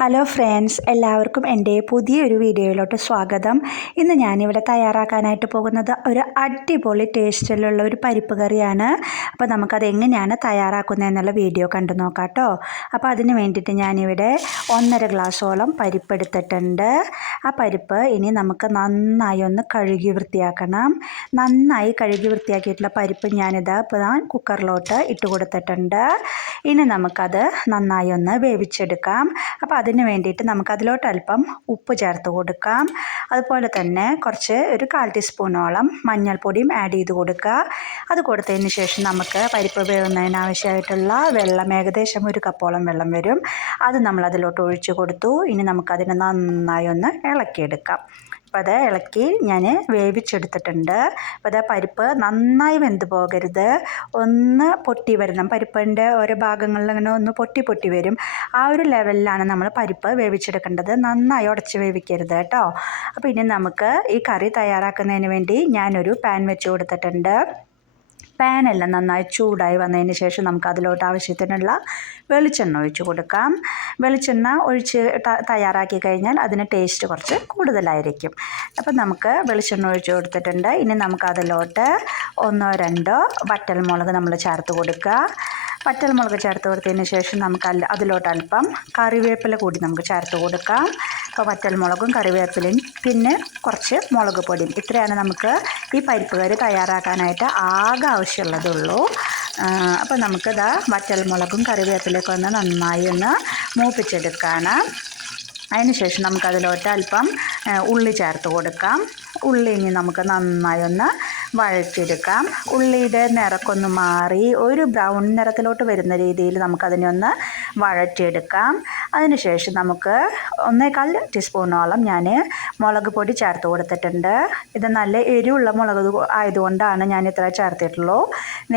Hello friends, എല്ലാവർക്കും എൻ്റെ പുതിയൊരു വീഡിയോയിലോട്ട് സ്വാഗതം. ഇന്ന് ഞാനിവിടെ തയ്യാറാക്കാനായിട്ട് പോകുന്നത് ഒരു അടിപൊളി ടേസ്റ്റിലുള്ള ഒരു പരിപ്പ് കറിയാണ്. അപ്പോൾ നമുക്കത് എങ്ങനെയാണ് തയ്യാറാക്കുന്നതെന്നുള്ള വീഡിയോ കണ്ടു നോക്കാം കേട്ടോ. അപ്പോൾ അതിന് വേണ്ടിയിട്ട് ഞാനിവിടെ 1.5 ഗ്ലാസ്സോളം പരിപ്പ് എടുത്തിട്ടുണ്ട്. ആ പരിപ്പ് ഇനി നമുക്ക് നന്നായി ഒന്ന് കഴുകി വൃത്തിയാക്കണം. നന്നായി കഴുകി വൃത്തിയാക്കിയിട്ടുള്ള പരിപ്പ് ഞാനിതാ ഇപ്പോൾ കുക്കറിലോട്ട് ഇട്ട് കൊടുത്തിട്ടുണ്ട്. ഇനി നമുക്കത് നന്നായി ഒന്ന് വേവിച്ചെടുക്കാം. അപ്പോൾ അതിന് വേണ്ടിയിട്ട് നമുക്കതിലോട്ട് അല്പം ഉപ്പ് ചേർത്ത് കൊടുക്കാം. അതുപോലെ തന്നെ ഒരു 1/4 ടീസ്പൂണോളം മഞ്ഞൾപ്പൊടിയും ആഡ് ചെയ്ത് കൊടുക്കുക. അത് കൊടുത്തതിന് ശേഷം നമുക്ക് പരിപ്പ് വേവുന്നതിന് ആവശ്യമായിട്ടുള്ള വെള്ളം ഏകദേശം 1 കപ്പോളം വെള്ളം വരും. അത് നമ്മളതിലോട്ട് ഒഴിച്ച് കൊടുത്തു. ഇനി നമുക്കതിനെ നന്നായി ഒന്ന് ഇളക്കിയെടുക്കാം. അപ്പോൾ അത് ഇളക്കി ഞാൻ വേവിച്ചെടുത്തിട്ടുണ്ട്. അപ്പോൾ അത് പരിപ്പ് നന്നായി വെന്ത് പോകരുത്, ഒന്ന് പൊട്ടി വരണം. പരിപ്പിൻ്റെ ഓരോ ഭാഗങ്ങളിൽ അങ്ങനെ ഒന്ന് പൊട്ടി വരും. ആ ഒരു ലെവലിലാണ് നമ്മൾ പരിപ്പ് വേവിച്ചെടുക്കേണ്ടത്. നന്നായി ഉടച്ച് വേവിക്കരുത് കേട്ടോ. അപ്പോൾ ഇനി നമുക്ക് ഈ കറി തയ്യാറാക്കുന്നതിന് വേണ്ടി ഞാനൊരു പാൻ വെച്ച് കൊടുത്തിട്ടുണ്ട്. പാനെല്ലാം നന്നായി ചൂടായി വന്നതിന് ശേഷം നമുക്ക് അതിലോട്ട് ആവശ്യത്തിനുള്ള വെളിച്ചെണ്ണ ഒഴിച്ച് കൊടുക്കാം. വെളിച്ചെണ്ണ ഒഴിച്ച് തയ്യാറാക്കി കഴിഞ്ഞാൽ അതിന് ടേസ്റ്റ് കുറച്ച് കൂടുതലായിരിക്കും. അപ്പം നമുക്ക് വെളിച്ചെണ്ണ ഒഴിച്ച് കൊടുത്തിട്ടുണ്ട്. ഇനി നമുക്കതിലോട്ട് 1-2 വറ്റൽമുളക് നമ്മൾ ചേർത്ത് കൊടുക്കുക. വറ്റൽമുളക് ചേർത്ത് കൊടുത്തതിന് ശേഷം നമുക്ക് അതിലോട്ട് അല്പം കറിവേപ്പില കൂടി നമുക്ക് ചേർത്ത് കൊടുക്കാം. അപ്പോൾ വറ്റൽമുളകും കറിവേപ്പിലയും പിന്നെ കുറച്ച് മുളക് പൊടിയും, ഇത്രയാണ് നമുക്ക് ഈ പരിപ്പ് കറി തയ്യാറാക്കാനായിട്ട് ആകെ ആവശ്യമുള്ളതുള്ളൂ. അപ്പോൾ നമുക്കിതാ വറ്റൽമുളകും കറിവേപ്പിലയൊക്കെ ഒന്ന് നന്നായി ഒന്ന് മൂപ്പിച്ചെടുക്കുകയാണ്. അതിനുശേഷം നമുക്കതിലോട്ട് അല്പം ഉള്ളി ചേർത്ത് കൊടുക്കാം. ഉള്ളി ഇനി നമുക്ക് നന്നായി ഒന്ന് വഴറ്റിയെടുക്കാം. ഉള്ളിയുടെ നിറക്കൊന്ന് മാറി ഒരു ബ്രൗൺ നിറത്തിലോട്ട് വരുന്ന രീതിയിൽ നമുക്കതിനെ ഒന്ന് വഴറ്റിയെടുക്കാം. അതിനുശേഷം നമുക്ക് 1/4 ടീസ്പൂണോളം ഞാൻ മുളക് പൊടി ചേർത്ത് കൊടുത്തിട്ടുണ്ട്. ഇത് നല്ല എരിവുള്ള മുളക് ആയതുകൊണ്ടാണ് ഞാൻ ഇത്ര ചേർത്തിട്ടുള്ളൂ.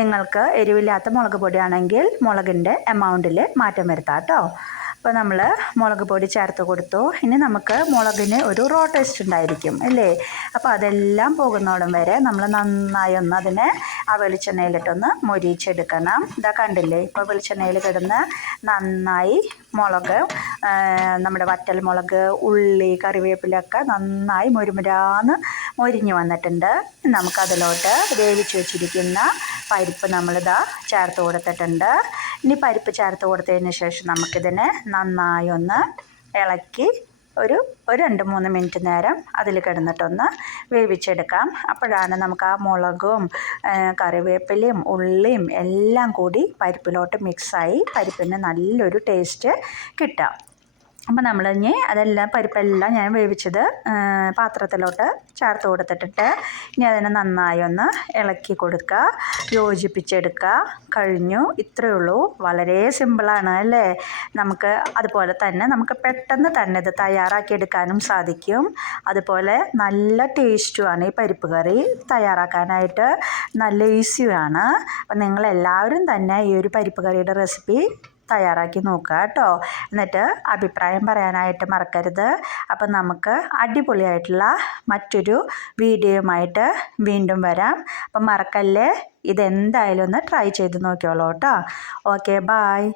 നിങ്ങൾക്ക് എരിവില്ലാത്ത മുളക് പൊടിയാണെങ്കിൽ മുളകിൻ്റെ എമൗണ്ടിൽ മാറ്റം വരുത്താം കേട്ടോ. അപ്പോൾ നമ്മൾ മുളക് പൊടി ചേർത്ത് കൊടുത്തു. ഇനി നമുക്ക് മുളകിന് ഒരു റോ ടേസ്റ്റ് ഉണ്ടായിരിക്കും അല്ലേ. അപ്പോൾ അതെല്ലാം പോകുന്നോടം വരെ നമ്മൾ നന്നായി ഒന്ന് അതിനെ ആ വെളിച്ചെണ്ണയിലിട്ടൊന്ന് മൊരിച്ചെടുക്കണം. ഇതാ കണ്ടില്ലേ, ഇപ്പോൾ വെളിച്ചെണ്ണയിൽ കിടന്ന് നന്നായി മുളക്, നമ്മുടെ വറ്റൽ മുളക്, ഉള്ളി, കറിവേപ്പിലൊക്കെ നന്നായി മുരുമുരാന്ന് മൊരിഞ്ഞ് വന്നിട്ടുണ്ട്. നമുക്കതിലോട്ട് വേവിച്ച് വെച്ചിരിക്കുന്ന പരിപ്പ് നമ്മളിതാ ചേർത്ത് കൊടുത്തിട്ടുണ്ട്. ഇനി പരിപ്പ് ചേർത്ത് കൊടുത്തതിന് ശേഷം നമുക്കിതിനെ നന്നായി ഒന്ന് ഇളക്കി ഒരു 2-3 മിനിറ്റ് നേരം അതിൽ കിടന്നിട്ടൊന്ന് വേവിച്ചെടുക്കാം. അപ്പോഴാണ് നമുക്ക് ആ മുളകും കറിവേപ്പിലയും ഉള്ളിയും എല്ലാം കൂടി പരിപ്പിലോട്ട് മിക്സായി പരിപ്പിന് നല്ലൊരു ടേസ്റ്റ് കിട്ടുക. അപ്പോൾ നമ്മളിനി അതെല്ലാം പരിപ്പെല്ലാം ഞാൻ വേവിച്ചത് പാത്രത്തിലോട്ട് ചേർത്ത് കൊടുത്തിട്ടിട്ട് ഇനി അതിനെ നന്നായി ഒന്ന് ഇളക്കി കൊടുക്കുക, യോജിപ്പിച്ചെടുക്കുക. കഴിഞ്ഞു. ഇത്രയേ ഉള്ളൂ. വളരെ സിമ്പിളാണ് അല്ലേ. നമുക്ക് അതുപോലെ തന്നെ നമുക്ക് പെട്ടെന്ന് തന്നെ ഇത് തയ്യാറാക്കിയെടുക്കാനും സാധിക്കും. അതുപോലെ നല്ല ടേസ്റ്റുമാണ് ഈ പരിപ്പ് കറി തയ്യാറാക്കാനായിട്ട്, നല്ല ഈസിയാണ്. അപ്പം നിങ്ങളെല്ലാവരും തന്നെ ഈ ഒരു പരിപ്പ് കറിയുടെ റെസിപ്പി തയ്യാറാക്കി നോക്കുക കേട്ടോ. എന്നിട്ട് അഭിപ്രായം പറയാനായിട്ട് മറക്കരുത്. അപ്പം നമുക്ക് അടിപൊളിയായിട്ടുള്ള മറ്റൊരു വീഡിയോയുമായിട്ട് വീണ്ടും വരാം. അപ്പം മറക്കല്ലേ, ഇതെന്തായാലും ഒന്ന് ട്രൈ ചെയ്ത് നോക്കിയോളൂ കേട്ടോ. Okay, bye.